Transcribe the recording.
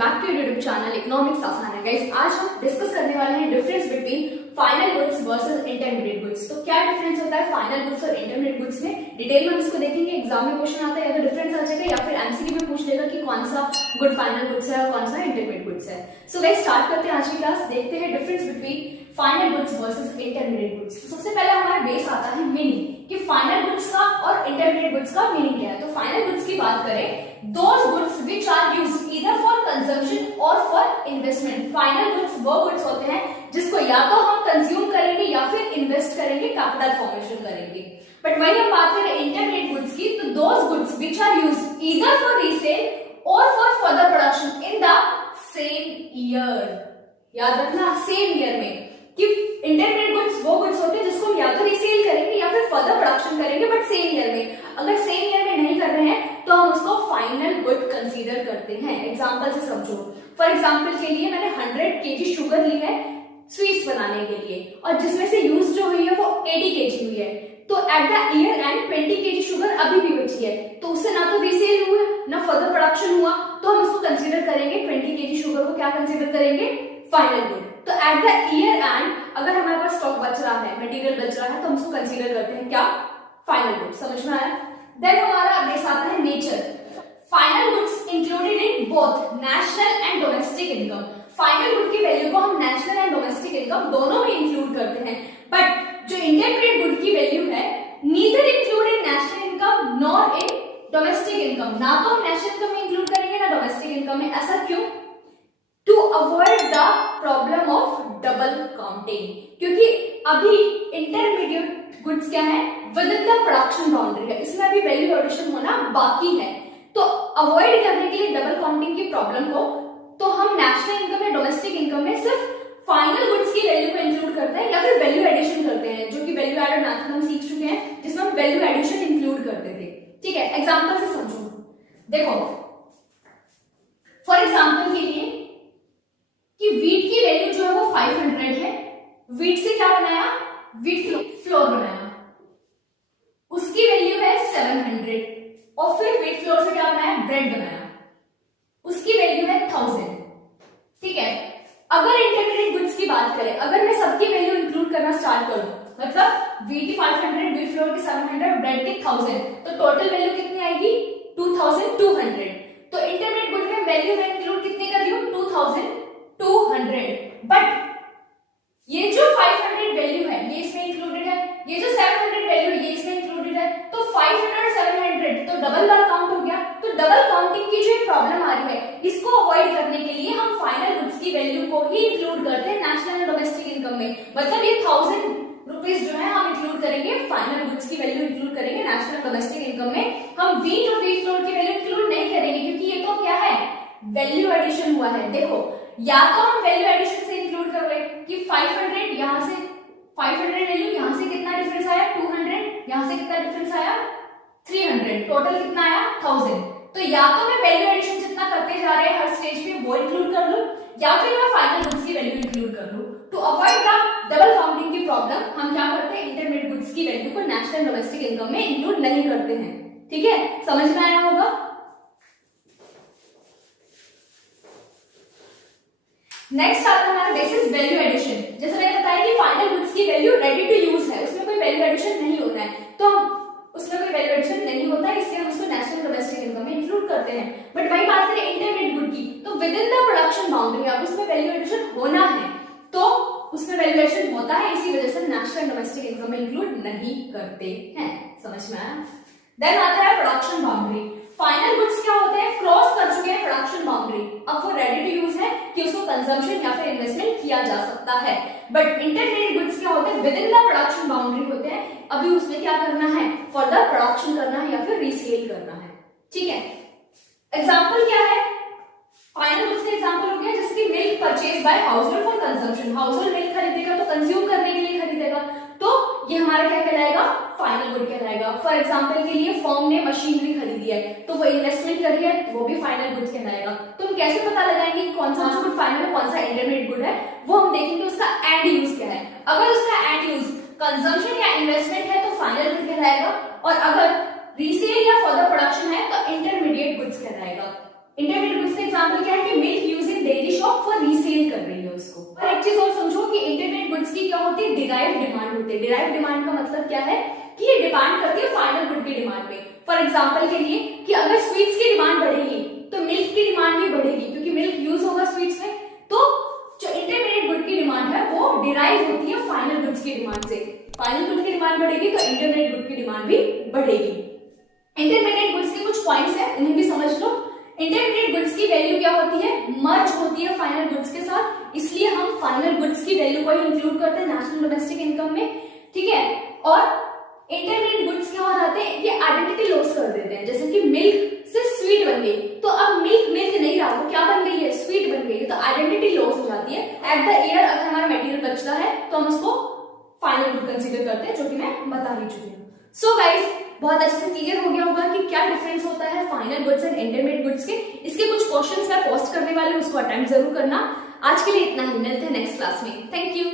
Back to YouTube channel economics आसान है। Guys, आज हम डिस्कस करने वाले हैं difference between final goods versus intermediate goods. तो क्या डिफरेंस होता है फाइनल गुड्स और इंटरमीडिएट गुड्स में, डिटेल में हम इसको देखेंगे। एग्जाम में क्वेश्चन आता है या तो डिफरेंस आ जाएगा या फिर एमसीक्यू में पूछ लेगा कि कौन सा गुड फाइनल गुड्स है और कौन सा इंटरमीडिएट गुड्स है। सो गाइस, स्टार्ट करते हैं आज की क्लास। देखते हैं difference between final goods versus intermediate goods. तो सबसे पहले हमारा बेस आता है मीनिंग कि फाइनल गुड्स का और इंटरमीडिएट गुड्स का मीनिंग क्या है। तो फाइनल गुड्स की बात करें, those goods which are used either for consumption or for investment। Final goods वो गुड्स होते हैं जिसको या तो हम कंज्यूम करेंगे या फिर इन्वेस्ट करेंगे, कैपिटल फॉर्मेशन करेंगे। बट वही हम बात करें इंटरमीडिएट गुड्स की, तो those goods which are used either for resale or for further production in the same year। याद रखना, सेम ईयर में, कि इंटरमीडिएट गुड्स वो गुड्स होते हैं जिसको हम या तो रीसेल करेंगे या फिर फर्दर प्रोडक्शन करेंगे, बट सेम ईयर में। अगर सेम ईयर में नहीं कर रहे हैं तो हम उसको फाइनल गुड कंसीडर करते हैं। एग्जांपल से समझो। फॉर एग्जांपल के लिए मैंने 100 केजी शुगर ली है स्वीट्स बनाने के लिए, और जिसमें से यूज जो हुई है वो 80 केजी हुई है। तो at the year and 20 KG sugar अभी भी बची है, तो उससे ना तो रीसेल हुआ ना फर्दर प्रोडक्शन हुआ, तो हम उसको कंसीडर करेंगे 20 केजी शुगर को क्या कंसीडर करेंगे, फाइनल गुड। तो एट द ईयर एंड अगर हमारे पास स्टॉक बच रहा है, मटेरियल बच रहा है, तो हम उसको कंसीडर करते हैं क्या, फाइनल गुड। समझ में आया? देन हमारा बेस आता है nature. Final goods included in both national and domestic income. Final good की वैल्यू को हम नेशनल एंड डोमेस्टिक इनकम दोनों में इंक्लूड करते हैं। बट जो इंटरमीडिएट गुड की वैल्यू है, neither include in national income nor in domestic income. ना तो हम नेशनल इनकम में इंक्लूड करेंगे ना डोमेस्टिक इनकम में। ऐसा क्यों? To avoid the problem of double counting, क्योंकि अभी इंटरमीडिएट गुड्स क्या है, within the production boundary है, इसमें अभी वैल्यू एडिशन होना बाकी है। तो अवॉइड करने के लिए डबल काउंटिंग की प्रॉब्लम को, तो हम नेशनल इनकम या डोमेस्टिक इनकम में सिर्फ फाइनल गुड्स की वैल्यू को इंक्लूड करते हैं या फिर वैल्यू एडिशन करते हैं, जो कि वैल्यू एडेड मेथड हम सीख चुके हैं, जिसमें हम वैल्यू एडिशन इंक्लूड करते थे। ठीक है, एग्जांपल से समझो। देखो, फॉर एग्जांपल के लिए कि वीट की वैल्यू जो है वो 500 है। वीट से क्या बनाया, वीट फ्लोर बनाया, उसकी वैल्यू है 700। और फिर वीट फ्लोर से क्या बनाया, ब्रेड बनाया, उसकी वैल्यू है 1000। ठीक है, अगर इंटरमीडिएट गुड्स की बात करें, अगर मैं सबकी वैल्यू इंक्लूड करना स्टार्ट करूं, मतलब वीट की 500, वीट फ्लोर की 700, ब्रेड की 1000, तो टोटल वैल्यू कितनी आएगी, 2200। तो इंटरमीडिएट गुड में वैल्यू मैं इंक्लूड कितनी कर रही हूं, 2200। बट ये जो 500 वैल्यू है ये इसमें इंक्लूडेड है, ये जो 700 वैल्यू है ये इसमें इंक्लूडेड है। तो 500 और 700 तो डबल बार काउंट हो गया। तो डबल काउंटिंग की जो प्रॉब्लम आ रही है, इसको अवॉइड करने के लिए हम फाइनल गुड्स की वैल्यू को ही इंक्लूड करते हैं नेशनल एंड डोमेस्टिक इनकम में। मतलब ये 1000 रुपीज जो है हम इंक्लूड करेंगे, फाइनल गुड्स की वैल्यू इंक्लूड करेंगे नेशनल डोमेस्टिक इनकम में। हम वीट और वीट फ्लोर की वैल्यू इंक्लूड नहीं करेंगे, क्योंकि ये तो क्या है, वैल्यू एडिशन हुआ है। देखो, या तो हम वैल्यू एडिशन से इंक्लूड कर रहे कि 500 यहां से 500 वैल्यू, यहां से कितना डिफरेंस आया 200, यहां से कितना डिफरेंस आया 300, टोटल कितना आया 1000। तो या तो मैं वैल्यू एडिशन जितना करते जा रहे हैं हर स्टेज पे वो इंक्लूड कर लूं, या फिर मैं फाइनल गुड्स की वैल्यू इंक्लूड कर लूं। To avoid the double counting की प्रॉब्लम हम क्या करते हैं, इंटरमीडिएट गुड्स की वैल्यू को नेशनल डोमेस्टिक इनकम में इंक्लूड नहीं करते हैं। ठीक है, समझ में आया होगा? नेक्स्ट आता है हमारा बेसिस वैल्यू एडिशन। जैसे मैंने बताया कि फाइनल गुड्स की वैल्यू रेडी टू यूज है, उसमें कोई वैल्यू एडिशन नहीं होता है, तो उसमें कोई वैल्यू एडिशन नहीं होता है, इसलिए हम उसको नेशनल डोमेस्टिक इनकम में इंक्लूड करते हैं। बट वही बात करें इंटरमीडिएट गुड की, तो with in the production boundary अब उसमें वैल्यू एडिशन होना है, तो उसमें वैल्यू एडिशन होता है, इसी वजह से नेशनल डोमेस्टिक इनकम में इंक्लूड नहीं करते हैं। समझ में आया? देन आता है प्रोडक्शन बाउंड्री। फाइनल गुड्स क्या होते हैं, क्रॉस कर चुके हैं प्रोडक्शन बाउंड्री, अब वो रेडी टू यूज है कि उसको कंजम्पशन या फिर इन्वेस्टमेंट किया जा सकता है। बट इंटरमीडिएट गुड्स क्या होते हैं, with in the production boundary होते हैं, अभी उसमें क्या करना है, फर्दर प्रोडक्शन करना है या फिर रीसेल करना है। ठीक है, एग्जांपल क्या है, फाइनल गुड्स का एग्जांपल हो गया जैसे कि milk purchase by household for consumption. Household milk खरीदेगा तो कंज्यूम करने के लिए खरीदेगा, तो ये हमारा क्या कहलाएगा, फाइनल गुड कहलाएगा। फॉर एग्जांपल के लिए फर्म ने मशीनरी खरीदी है तो वो इन्वेस्टमेंट करी है, तो वो भी फाइनल गुड कहलाएगा। तो हम कैसे पता लगाएंगे कि कौन सा गुड फाइनल है कौन सा इंटरमीडिएट गुड है, वो हम देखेंगे उसका एंड यूज क्या है। अगर उसका एंड यूज कंजम्पशन या इन्वेस्टमेंट है तो फाइनल गुड कहलाएगा, और अगर रीसेल या फर्दर प्रोडक्शन है तो इंटरमीडिएट गुड्स कहलाएगा। इंटरमीडिएट गुड्स का एग्जांपल क्या है कि milk use in dairy shop for resale कर रही है उसको। और एक चीज और समझो कि इंटरमीडिएट गुड्स की क्या होती है, डिराइव्ड डिमांड होती है। डिराइव्ड डिमांड का मतलब क्या है कि ये डिपेंड करती है फाइनल गुड की डिमांड पे। फॉर एग्जांपल के लिए कि अगर स्वीट्स की डिमांड बढ़ेगी तो मिल्क की डिमांड भी बढ़ेगी, क्योंकि मिल्क यूज होगा स्वीट्स में। तो जो इंटरमीडिएट गुड की डिमांड है वो डिराइव होती है फाइनल गुड्स की डिमांड से। फाइनल गुड की डिमांड बढ़ेगी तो इंटरमीडिएट गुड की डिमांड भी बढ़ेगी। इंटरमीडिएट गुड्स के कुछ पॉइंट्स हैं, उन्हें भी समझ लो। इंटरमीडिएट गुड्स की वैल्यू क्या होती है, मर्ज होती है फाइनल गुड्स के साथ, इसलिए हम फाइनल गुड्स की वैल्यू को इंक्लूड करते हैं नेशनल डोमेस्टिक इनकम में, ठीक है। और इंटरमीडिएट गुड्स क्या हो जाते हैं, ये आइडेंटिटी लॉस कर देते हैं। जैसे कि मिल्क से स्वीट बन गई, तो अब मिल्क मिल्क नहीं रहा, वो क्या बन गई है, स्वीट बन गई है, तो आइडेंटिटी लॉस हो जाती है। एट द ईयर अगर हमारा मटेरियल बचता है तो हम उसको फाइनल गुड कंसीडर करते हैं, जो कि मैं बता ही चुकी हूँ। सो गाइस, बहुत अच्छे से क्लियर हो गया होगा कि क्या डिफरेंस होता है final goods and intermediate goods के। इसके कुछ क्वेश्चंस मैं पोस्ट करने वाली हूँ, उसको अटेम्प्ट जरूर करना। आज के लिए इतना ही, मिलते हैं नेक्स्ट क्लास में। Thank you.